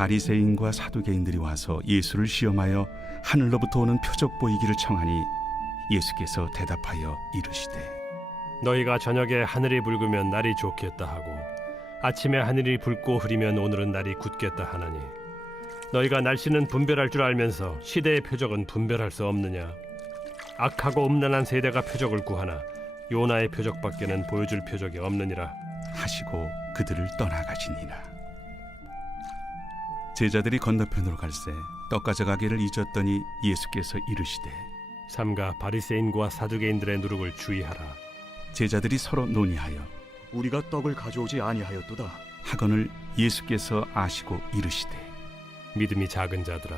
바리새인과 사두개인들이 와서 예수를 시험하여 하늘로부터 오는 표적 보이기를 청하니 예수께서 대답하여 이르시되 너희가 저녁에 하늘이 붉으면 날이 좋겠다 하고 아침에 하늘이 붉고 흐리면 오늘은 날이 굳겠다 하나니 너희가 날씨는 분별할 줄 알면서 시대의 표적은 분별할 수 없느냐? 악하고 음란한 세대가 표적을 구하나 요나의 표적밖에는 보여줄 표적이 없느니라 하시고 그들을 떠나가시니라. 제자들이 건너편으로 갈새 떡 가져가기를 잊었더니 예수께서 이르시되 삼가 바리새인과 사두개인들의 누룩을 주의하라. 제자들이 서로 논의하여 우리가 떡을 가져오지 아니하였도다. 하거늘 예수께서 아시고 이르시되 믿음이 작은 자들아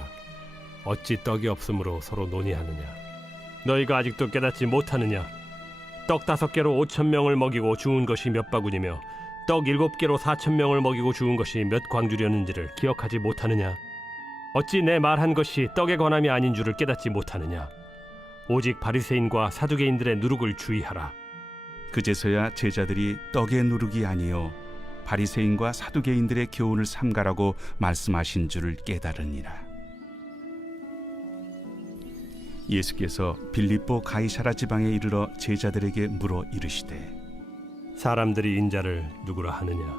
어찌 떡이 없으므로 서로 논의하느냐? 너희가 아직도 깨닫지 못하느냐? 떡 5개로 5,000명을 먹이고 주운 것이 몇 바구니며 떡 7개로 4,000명을 먹이고 주운 것이 몇 광주렸는지를 기억하지 못하느냐? 어찌 내 말한 것이 떡에 관함이 아닌 줄을 깨닫지 못하느냐? 오직 바리새인과 사두개인들의 누룩을 주의하라. 그제서야 제자들이 떡의 누룩이 아니요 바리새인과 사두개인들의 교훈을 삼가라고 말씀하신 줄을 깨달으니라. 예수께서 빌립보 가이사라 지방에 이르러 제자들에게 물어 이르시되 사람들이 인자를 누구라 하느냐?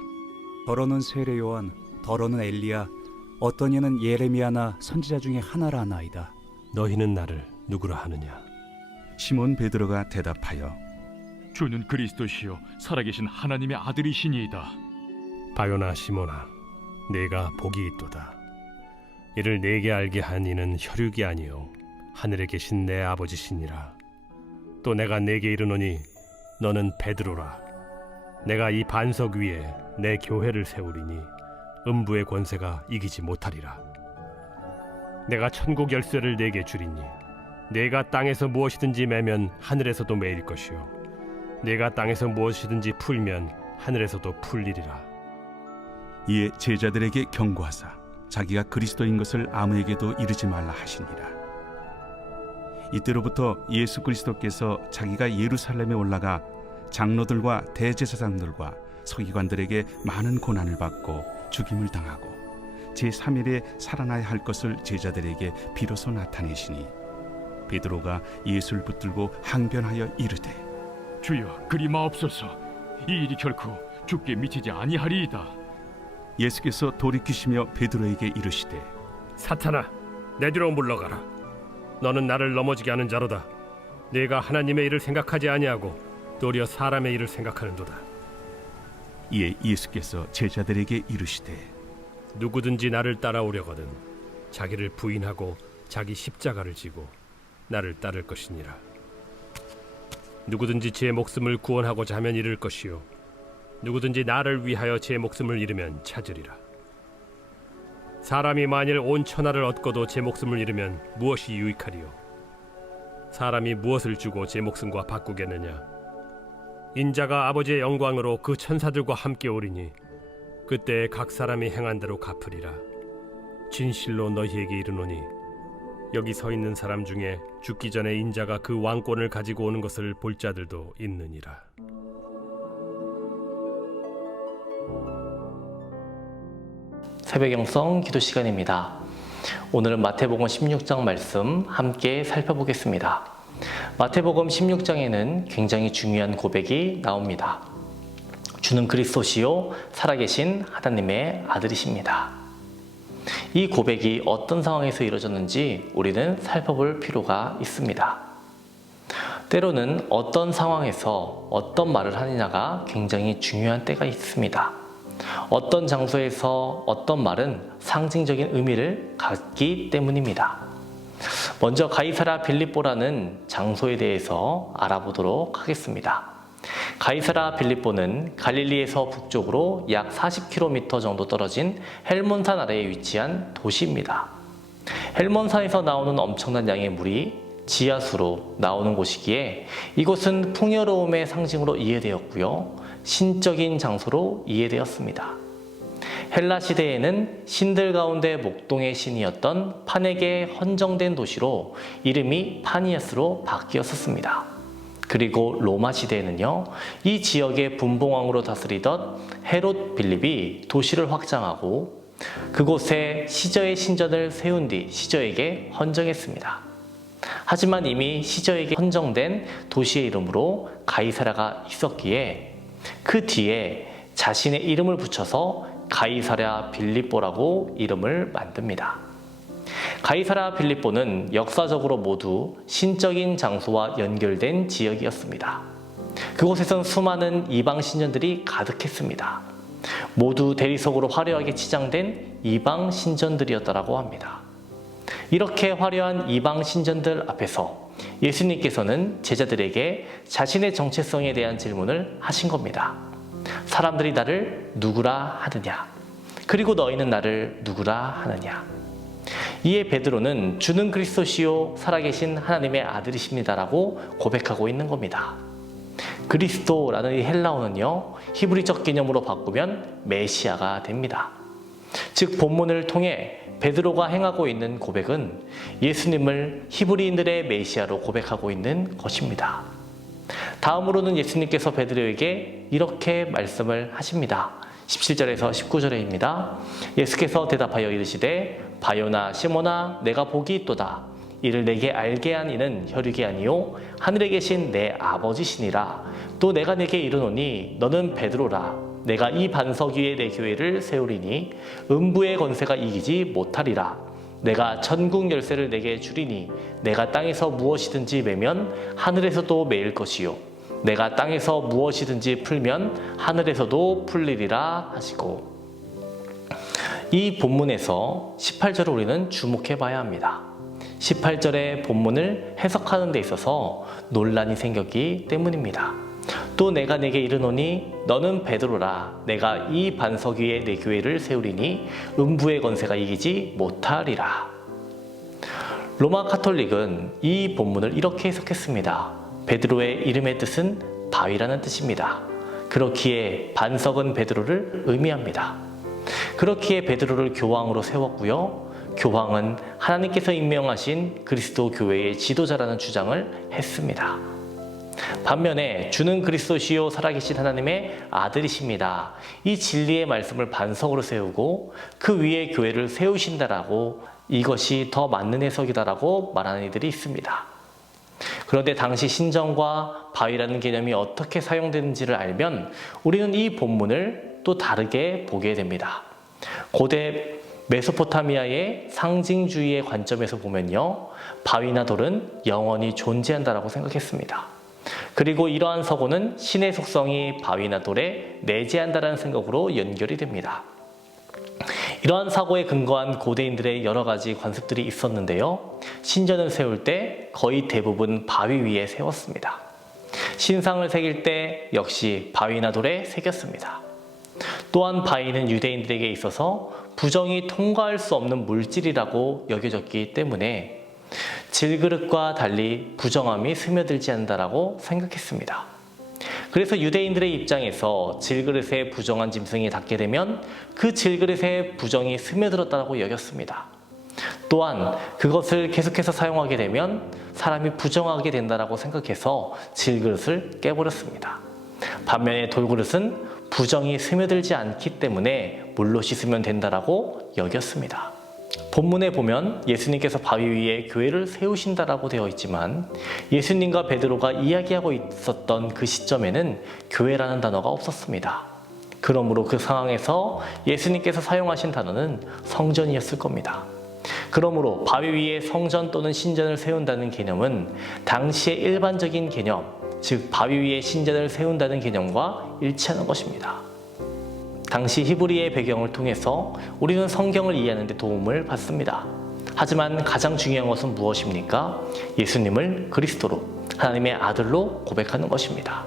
더러는 세례 요한, 더러는 엘리야, 어떤 이는 예레미야나 선지자 중에 하나라 하나이다. 너희는 나를 누구라 하느냐? 시몬 베드로가 대답하여 주는 그리스도시요 살아계신 하나님의 아들이시니이다. 바요나 시몬아, 내가 복이 있도다. 이를 내게 알게 한 이는 혈육이 아니요 하늘에 계신 내 아버지시니라. 또 내가 내게 이르노니 너는 베드로라. 내가 이 반석 위에 내 교회를 세우리니 음부의 권세가 이기지 못하리라. 내가 천국 열쇠를 내게 주리니 내가 땅에서 무엇이든지 매면 하늘에서도 매일 것이요 내가 땅에서 무엇이든지 풀면 하늘에서도 풀리리라. 이에 제자들에게 경고하사 자기가 그리스도인 것을 아무에게도 이르지 말라 하시니라. 이때로부터 예수 그리스도께서 자기가 예루살렘에 올라가 장로들과 대제사장들과 서기관들에게 많은 고난을 받고 죽임을 당하고 제3일에 살아나야 할 것을 제자들에게 비로소 나타내시니 베드로가 예수를 붙들고 항변하여 이르되 주여 그리 마옵소서. 이 일이 결코 주께 미치지 아니하리이다. 예수께서 돌이키시며 베드로에게 이르시되 사탄아, 내 뒤로 물러가라. 너는 나를 넘어지게 하는 자로다. 네가 하나님의 일을 생각하지 아니하고 도리어 사람의 일을 생각하는도다. 이에 예수께서 제자들에게 이르시되 누구든지 나를 따라오려거든 자기를 부인하고 자기 십자가를 지고 나를 따를 것이니라. 누구든지 제 목숨을 구원하고자 하면 잃을 것이요 누구든지 나를 위하여 제 목숨을 잃으면 찾으리라. 사람이 만일 온 천하를 얻고도 제 목숨을 잃으면 무엇이 유익하리요? 사람이 무엇을 주고 제 목숨과 바꾸겠느냐? 인자가 아버지의 영광으로 그 천사들과 함께 오리니 그때 각 사람이 행한 대로 갚으리라. 진실로 너희에게 이르노니 여기 서 있는 사람 중에 죽기 전에 인자가 그 왕권을 가지고 오는 것을 볼 자들도 있느니라. 새벽영성 기도 시간입니다. 오늘은 마태복음 16장 말씀 함께 살펴보겠습니다. 마태복음 16장에는 굉장히 중요한 고백이 나옵니다. 주는 그리스도시요 살아계신 하나님의 아들이십니다. 이 고백이 어떤 상황에서 이루어졌는지 우리는 살펴볼 필요가 있습니다. 때로는 어떤 상황에서 어떤 말을 하느냐가 굉장히 중요한 때가 있습니다. 어떤 장소에서 어떤 말은 상징적인 의미를 갖기 때문입니다. 먼저 가이사라 빌립보라는 장소에 대해서 알아보도록 하겠습니다. 가이사라 빌립보는 갈릴리에서 북쪽으로 약 40km 정도 떨어진 헬몬산 아래에 위치한 도시입니다. 헬몬산에서 나오는 엄청난 양의 물이 지하수로 나오는 곳이기에 이곳은 풍요로움의 상징으로 이해되었고요. 신적인 장소로 이해되었습니다. 헬라 시대에는 신들 가운데 목동의 신이었던 판에게 헌정된 도시로 이름이 파니아스로 바뀌었었습니다. 그리고 로마 시대에는요, 이 지역의 분봉왕으로 다스리던 헤롯 빌립이 도시를 확장하고 그곳에 시저의 신전을 세운 뒤 시저에게 헌정했습니다. 하지만 이미 시저에게 헌정된 도시의 이름으로 가이사랴가 있었기에 그 뒤에 자신의 이름을 붙여서 가이사랴 빌립보라고 이름을 만듭니다. 가이사랴 빌립보는 역사적으로 모두 신적인 장소와 연결된 지역이었습니다. 그곳에선 수많은 이방 신전들이 가득했습니다. 모두 대리석으로 화려하게 치장된 이방 신전들이었다고 합니다. 이렇게 화려한 이방 신전들 앞에서 예수님께서는 제자들에게 자신의 정체성에 대한 질문을 하신 겁니다. 사람들이 나를 누구라 하느냐? 그리고 너희는 나를 누구라 하느냐? 이에 베드로는 주는 그리스도시요 살아계신 하나님의 아들이십니다라고 고백하고 있는 겁니다. 그리스도라는 이 헬라어는요, 히브리적 개념으로 바꾸면 메시아가 됩니다. 즉 본문을 통해 베드로가 행하고 있는 고백은 예수님을 히브리인들의 메시아로 고백하고 있는 것입니다. 다음으로는 예수님께서 베드로에게 이렇게 말씀을 하십니다. 17절에서 19절에입니다. 예수께서 대답하여 이르시되 바요나 시몬아 내가 복이 있도다. 이를 내게 알게 한 이는 혈육이 아니요 하늘에 계신 내 아버지시니라. 또 내가 내게 이르노니 너는 베드로라. 내가 이 반석 위에 내 교회를 세우리니 음부의 권세가 이기지 못하리라. 내가 천국 열쇠를 내게 주리니 내가 땅에서 무엇이든지 매면 하늘에서도 매일 것이요 내가 땅에서 무엇이든지 풀면 하늘에서도 풀리리라 하시고, 이 본문에서 18절을 우리는 주목해 봐야 합니다. 18절의 본문을 해석하는 데 있어서 논란이 생겼기 때문입니다. 또 내가 내게 이르노니 너는 베드로라. 내가 이 반석 위에 내 교회를 세우리니 음부의 권세가 이기지 못하리라. 로마 카톨릭은 이 본문을 이렇게 해석했습니다. 베드로의 이름의 뜻은 바위라는 뜻입니다. 그렇기에 반석은 베드로를 의미합니다. 그렇기에 베드로를 교황으로 세웠고요. 교황은 하나님께서 임명하신 그리스도 교회의 지도자라는 주장을 했습니다. 반면에 주는 그리스도시요 살아계신 하나님의 아들이십니다. 이 진리의 말씀을 반석으로 세우고 그 위에 교회를 세우신다라고, 이것이 더 맞는 해석이다라고 말하는 이들이 있습니다. 그런데 당시 신전과 바위라는 개념이 어떻게 사용되는지를 알면 우리는 이 본문을 또 다르게 보게 됩니다. 고대 메소포타미아의 상징주의의 관점에서 보면요, 바위나 돌은 영원히 존재한다라고 생각했습니다. 그리고 이러한 서고는 신의 속성이 바위나 돌에 내재한다는 생각으로 연결이 됩니다. 이러한 사고에 근거한 고대인들의 여러 가지 관습들이 있었는데요. 신전을 세울 때 거의 대부분 바위 위에 세웠습니다. 신상을 새길 때 역시 바위나 돌에 새겼습니다. 또한 바위는 유대인들에게 있어서 부정이 통과할 수 없는 물질이라고 여겨졌기 때문에 질그릇과 달리 부정함이 스며들지 않는다라고 생각했습니다. 그래서 유대인들의 입장에서 질그릇에 부정한 짐승이 닿게 되면 그 질그릇에 부정이 스며들었다고 여겼습니다. 또한 그것을 계속해서 사용하게 되면 사람이 부정하게 된다고 생각해서 질그릇을 깨버렸습니다. 반면에 돌그릇은 부정이 스며들지 않기 때문에 물로 씻으면 된다고 여겼습니다. 본문에 보면 예수님께서 바위 위에 교회를 세우신다라고 되어 있지만 예수님과 베드로가 이야기하고 있었던 그 시점에는 교회라는 단어가 없었습니다. 그러므로 그 상황에서 예수님께서 사용하신 단어는 성전이었을 겁니다. 그러므로 바위 위에 성전 또는 신전을 세운다는 개념은 당시의 일반적인 개념, 즉 바위 위에 신전을 세운다는 개념과 일치하는 것입니다. 당시 히브리의 배경을 통해서 우리는 성경을 이해하는 데 도움을 받습니다. 하지만 가장 중요한 것은 무엇입니까? 예수님을 그리스도로, 하나님의 아들로 고백하는 것입니다.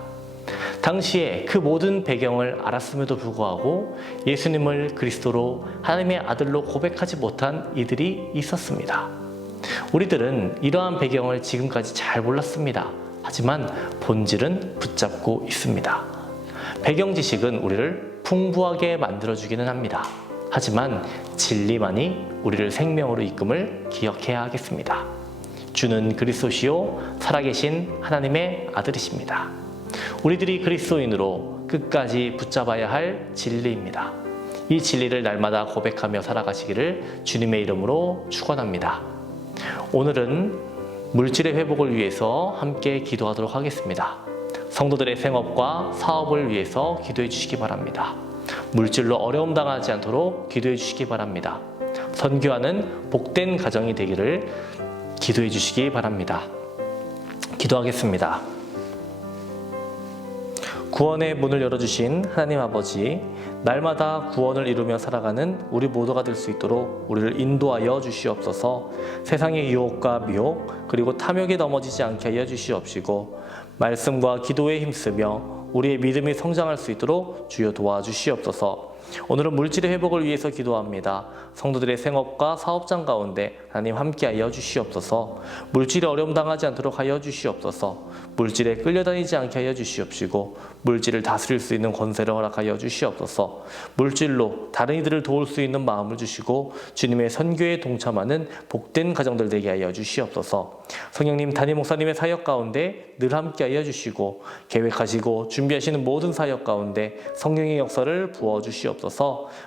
당시에 그 모든 배경을 알았음에도 불구하고 예수님을 그리스도로, 하나님의 아들로 고백하지 못한 이들이 있었습니다. 우리들은 이러한 배경을 지금까지 잘 몰랐습니다. 하지만 본질은 붙잡고 있습니다. 배경 지식은 우리를 풍부하게 만들어주기는 합니다. 하지만 진리만이 우리를 생명으로 이끌음을 기억해야 하겠습니다. 주는 그리스도시요 살아계신 하나님의 아들이십니다. 우리들이 그리스도인으로 끝까지 붙잡아야 할 진리입니다. 이 진리를 날마다 고백하며 살아가시기를 주님의 이름으로 축원합니다. 오늘은 물질의 회복을 위해서 함께 기도하도록 하겠습니다. 성도들의 생업과 사업을 위해서 기도해 주시기 바랍니다. 물질로 어려움 당하지 않도록 기도해 주시기 바랍니다. 선교하는 복된 가정이 되기를 기도해 주시기 바랍니다. 기도하겠습니다. 구원의 문을 열어주신 하나님 아버지, 날마다 구원을 이루며 살아가는 우리 모두가 될 수 있도록 우리를 인도하여 주시옵소서. 세상의 유혹과 미혹 그리고 탐욕에 넘어지지 않게 하여 주시옵시고, 말씀과 기도에 힘쓰며 우리의 믿음이 성장할 수 있도록 주여 도와주시옵소서. 오늘은 물질의 회복을 위해서 기도합니다. 성도들의 생업과 사업장 가운데 하나님 함께하여 주시옵소서. 물질에 어려움 당하지 않도록 하여 주시옵소서. 물질에 끌려다니지 않게 하여 주시옵시고, 물질을 다스릴 수 있는 권세를 허락하여 주시옵소서. 물질로 다른 이들을 도울 수 있는 마음을 주시고 주님의 선교에 동참하는 복된 가정들 되게 하여 주시옵소서. 성령님, 담임 목사님의 사역 가운데 늘 함께하여 주시고, 계획하시고 준비하시는 모든 사역 가운데 성령의 역사를 부어 주시옵소서.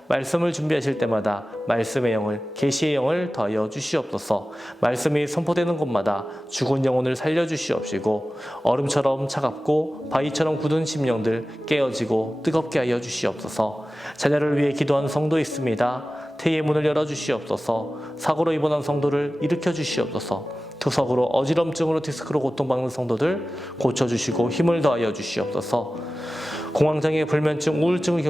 말씀을 준비하실 때마다 말씀의 영을, 계시의 영을 더하여 주시옵소서. 말씀이 선포되는 곳마다 죽은 영혼을 살려 주시옵시고, 얼음처럼 차갑고 바위처럼 굳은 심령들 깨어지고 뜨겁게 하여 주시옵소서. 자녀를 위해 기도한 성도 있습니다. 태의 문을 열어 주시옵소서. 사고로 입원한 성도를 일으켜 주시옵소서. 투석으로 어지럼증으로 디스크로 고통받는 성도들 고쳐주시고 힘을 더하여 주시옵소서. 공황장애, 불면증, 우울증을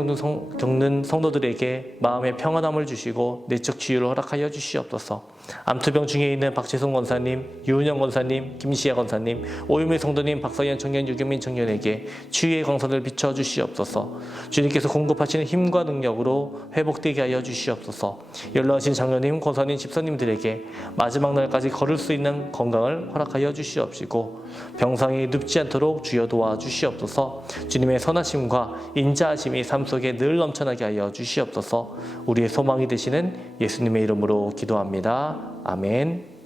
겪는 성도들에게 마음의 평안함을 주시고 내적 치유를 허락하여 주시옵소서. 암투병 중에 있는 박재성 권사님, 유은영 권사님, 김시아 권사님, 오유미 성도님, 박서연 청년, 유경민 청년에게 치유의 광선을 비춰 주시옵소서. 주님께서 공급하시는 힘과 능력으로 회복되게 하여 주시옵소서. 연로하신 장로님, 권사님, 집사님들에게 마지막 날까지 걸을 수 있는 건강을 허락하여 주시옵시고, 병상에 눕지 않도록 주여 도와 주시옵소서. 주님의 선하심과 인자하심이 삶 속에 늘 넘쳐나게 하여 주시옵소서. 우리의 소망이 되시는 예수님의 이름으로 기도합니다. 아멘.